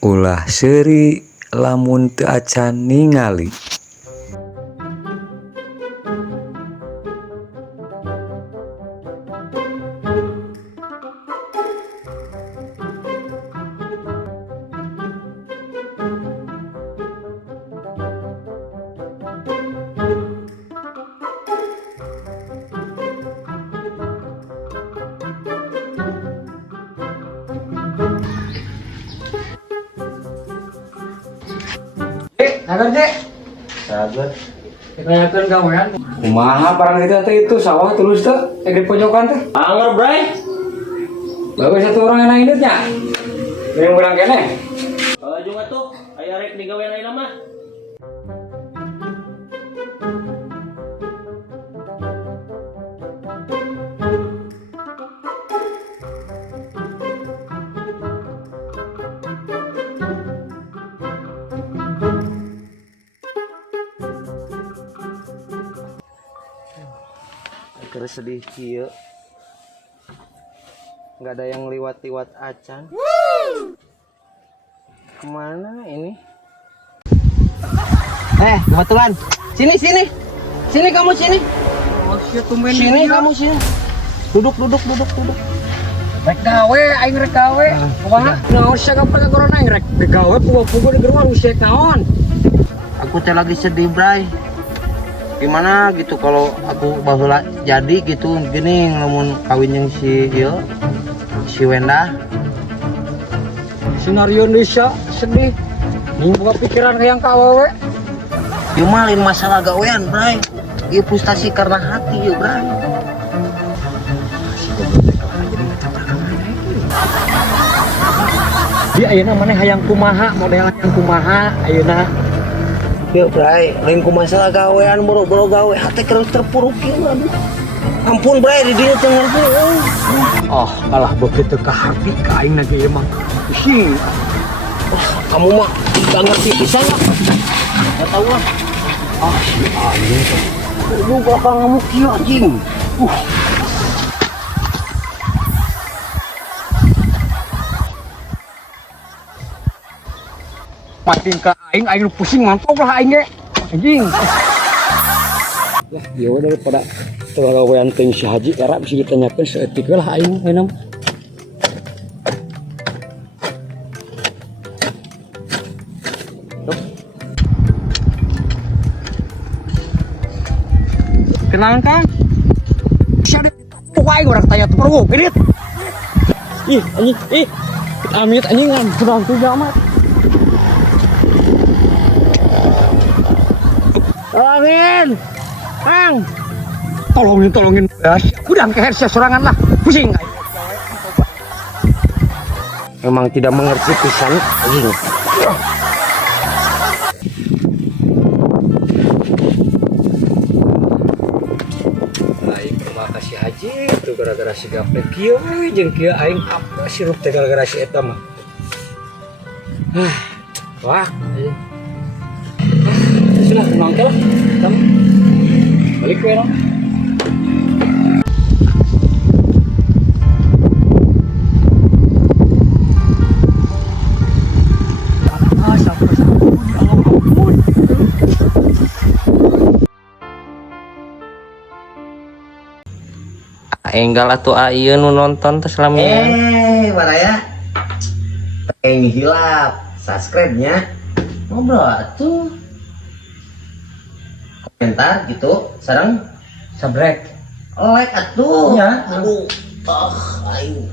Ulah seuri lamun teu acan ningali. Sabar dek. Sabar. Kebanyakan gawean. Kumaha barang itu sawah tulus teh di pojokan teh. Anger bray. Bagus satu orang yang indutnya. Yang kurang kene. Juga tuh, aya rek digawean ayeuna mah. Keur sedih kieu. Enggak ada yang liwat-liwat acan. Kemana ini? Kebetulan. Sini. Sini kamu sini. Sini kamu sini. Duduk. Rek gawe, aing rek gawe. Kumaha? Naon sia ka corona aing rek gawe pugu-pugu di geruang usek naon. Aku teh lagi sedih, Bray. Gimana gitu kalau aku baheula jadi gitu gini ngelamun kawin yang si Wenda. Sinario Indonesia sedih. Ning boga pikiran hayang ka awewe. Ieu mah lain masalah gawean, Bray. Ieu frustasi karena hati ieu, Bray. Di ayeuna maneh hayang kumaha, model hayang kumaha ayeuna. Ieu, Bray, lain ku masalah gawean boro-boro gawe hati terus terpuruk ieu. Ampun, Bray, di dieu teu ngerti. Oh, alah begitu ke hati ka aing lagi emang pusing. Kamu mah tidak ngerti pisan lah. Enggak tahu lah. Si aing teh. Lu bakal ngamuk kieu anjing. Pating ka aing pusing mantap lah aing ge. Anjing. Lah, ieu daripada gawean teh si Haji era bisa ditanyakeun saeutik lah aing eunam. Kenalan Kang? Siapa tuai orang tanya tuh perlu, gedit. Ih, anjing, amit anjing kurang tuh amat. Tolongin, Kang. Tolongin. Ya, udah keher sia sorangan lah, pusing. Memang tidak mengerti pisan anjing. Aing terima kasih Haji itu gara-gara si gaplek kieu jeung kieu aing apa sirup teh gara-gara si eta mah. Wah. Sudah nangkel lah. Kamu balik we no. Enggal atuh ieu nu nonton teh selamian. Baraya. Teng hilap, subscribe-nya. Ngobrol atuh. Komentar gitu, sareng Sabrek. like atuh. Ya. Aduh, aing.